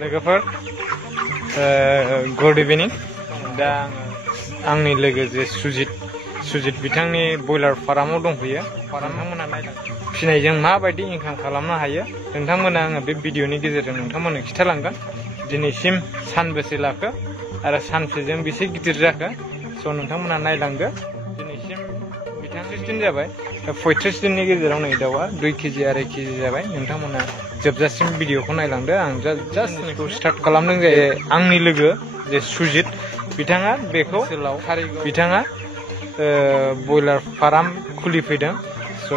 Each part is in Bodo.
लोगोफोर गुड इभिनिं दा आंनि लोगो जे सुजित बिथांनि बयलार फार्माव दंफैयो नोंथांमोना नायलां फिनायजों माबायदि इनकाम खालामनो हायो नोंथांमोना आङो बे भिडिअनि गेजेरजों नोंथांमोननो खिथालांगोन दिनैसिम सानबेसे लाखो आरो सानसेजों बेसे गिदिर जाखो स' नोंथांमोना नायलांदो दिनैसिम 30 दिन जाबाय 35 दिननि गेजेराव नै दाउआ 2 केजि 2.5 केजि जाबाय नोंथांमोना जोबजासिम भिडिअखौ नायलांदो आं जास्ट बेखौ स्टार्ट खालामदों जे आंनि लोगो जे सुजित बिथाङा बेखौ बिथाङा बयलार फार्म खुलिफैदों स'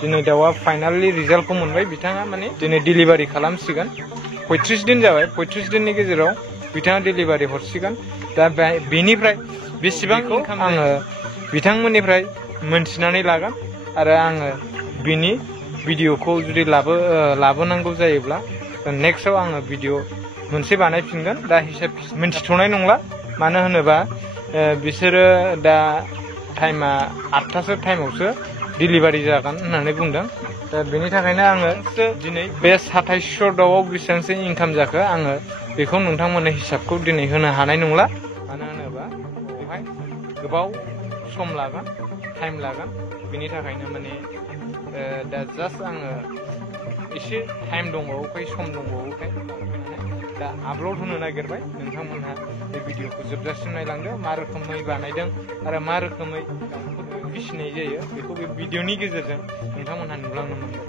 दिनै दाउआ फाइनालि रिजाल्टखौ मोनबाय बिथाङा माने दिनै डिलिभारि खालामसिगोन 35 दिन जाबाय 35 दिननि गेजेराव बिथाङा डिलिभारि हरसिगोन दा बेनिफ्राय बेसेबां आङो बिथांमोननिफ्राय मोनथिनानै लागोन आरो आङो बिनि भिडिअखौ जुदि लाबोनांगौ जायोब्ला नेक्स्टआव आङो भिडिअ मोनसे बानायफिनगोन दा हिसाब मोनथिथ'नाय नंला मानो होनोबा बिसोरो दा टाइमा 8टासो टाइमावसो डिलिभारि जागोन होननानै बुंदों दा बेनि थाखायनो आङो दिनै बे 2700 दाउआव बेसेबांसो इनकाम जाखो आङो बेखौ नोंथांमोननो हिसाबखौ दिनै होनो हानाय नंला मानो होनोबा बेवहाय गोबाव सम लागोन टाइम लागोन बेनि थाखायनो माने दा जास्ट आङो एसे टाइम दंबावोखाय सम दंबावोखाय दा आपल'ड होनो नागिरबाय नोंथांमोनहा बे भिडिअखौ जोबजासिम नायलांदो मा रोखोमै बानायदों आरो मा रोखोमै दाउफोरखौ फिसिनाय जायो बेखौ बे भिडिअनि गेजेरजों नोंथांमोनहा नुलांनो मोनगोन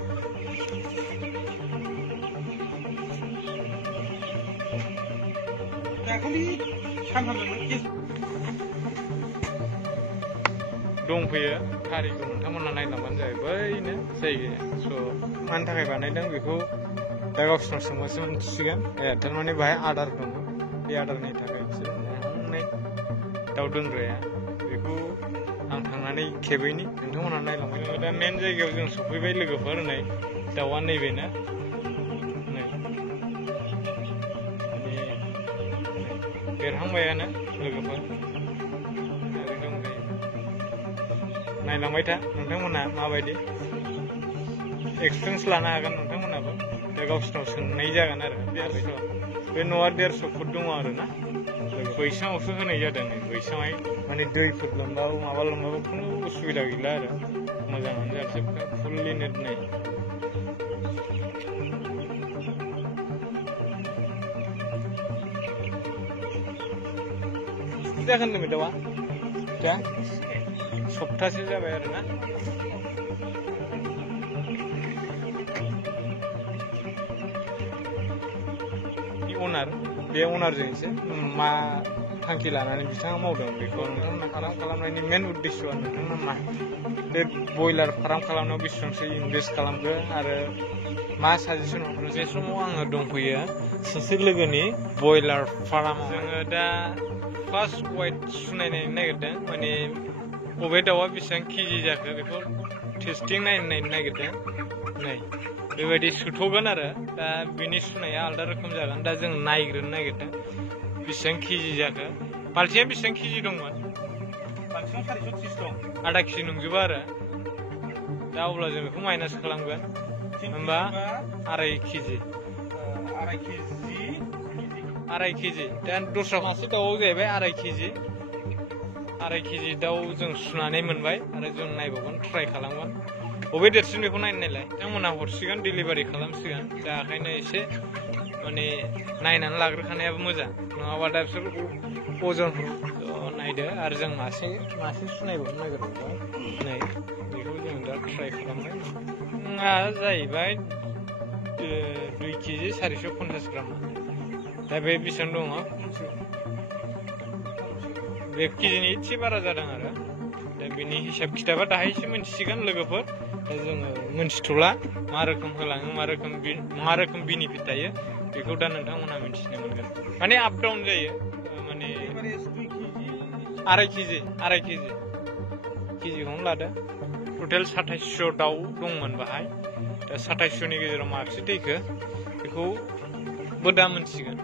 दंफैयो खारिखौ नोंथांमोना नायलांबानो जाबाय बैनो जायगाया स' मानि थाखाय बानायदों बेखौ दा गावसोरनाव सोंबासो मिथिसिगोन थारमाने बाहाय आदार दङ बे आदारनि थाखाय बिसोर मोननाय दाउ दोनग्राया बेखौ आं थांनानै खेबैनि नोंथांमोना नायलांबाय दा मेन जायगायाव जों सफैबाय लोगोफोर नै दाउआ नैबेनो नै देरहांबायानो लोगोफोर नायलांबाय था नोंथांमोना माबायदि एक्सपिरियेन्स लानो हागोन नोंथांमोनाबो दा गावसोरनाव सोंनाय जागोन आरो 150 बे न'आ 150 फुट दङ आरो ना बैसाङावसो होनाय जादों बैसाङाव माने दैफोर लोमबाबो माबा लोमबाबो खुनु उसुबिदा गैला आरो मोजाङानो जाजोबखा फुल्लि नेट नै जागोन नों दाउआ दा सप्तासे जाबाय आरो ना बे अनारजोंसो मा थांखि लानानै बिथाङा मावदों बेखौ नोंथांमोना फार्म खालामनायनि मेन उद्देश्यआ नोंथांमोना बे बयलार फार्म खालामनायाव बेसेबांसो इनभेस्ट खालामखो आरो मा साजेसन हरनो जे समाव आङो दंफैयो सासे लोगोनि बयलार फार्माव जोङो दा फार्स्ट वाइट सुनायनो नागिरदों माने बबे दाउआ बेसेबां केजि जाखो बेखौ टेस्टिं नायनो नागिरदों नै बेबायदि सुथ'गोन आरो दा बिनि सुनाया आलादा रोखोम जागोन दा जों नायग्रोनो नागिरदों बेसेबां केजि जाखो बाल्थिङा बेसेबां केजि दंमोन बाल्थिङा 430 दं आधा केजि नंजोबा आरो दा अब्ला जों बेखौ माइनास खालामगोन होमबा 2.5 केजि 2.5 केजि दा दस्रा मासे दाउआव जाहैबाय 2.5 केजि दाउ जों सुनानै मोनबाय आरो जों नायबावगोन ट्राइ खालामगोन बबे देरसिन बेखौ नायनायलाय बिथांमोना हरसिगोन डिलिभारि खालामसिगोन दा ओंखायनो एसे माने नायनानै लाग्रोखानायाबो मोजां नङाबा दा बिसोर अजनफोरखौ नायदो आरो जों मासे सुनायबावनो नागिरबावबाय नै बेखौ जों दा ट्राइ खालामबाय जाहैबाय 2 केजि 450 ग्राम दा बे बेसेबां दङ बे केजिनि एसे बारा जादों आरो दा बिनि हिसाब खिथाबा दाहायसो मोनथिसिगोन लोगोफोर दा जोङो मोनथिथ'ला मा रोखोम होलाङो मा रोखोम बेनिफिट थायो बेखौ दा नोंथांमोना मिथिनो मोनगोन माने आप डाउन जायो माने 2.5 केजिखौनो लादो टटेल 2700 दाउ दंमोन बाहाय दा 2700नि गेजेराव माबेसे दैखो बेखौबो दा मोनथिगोन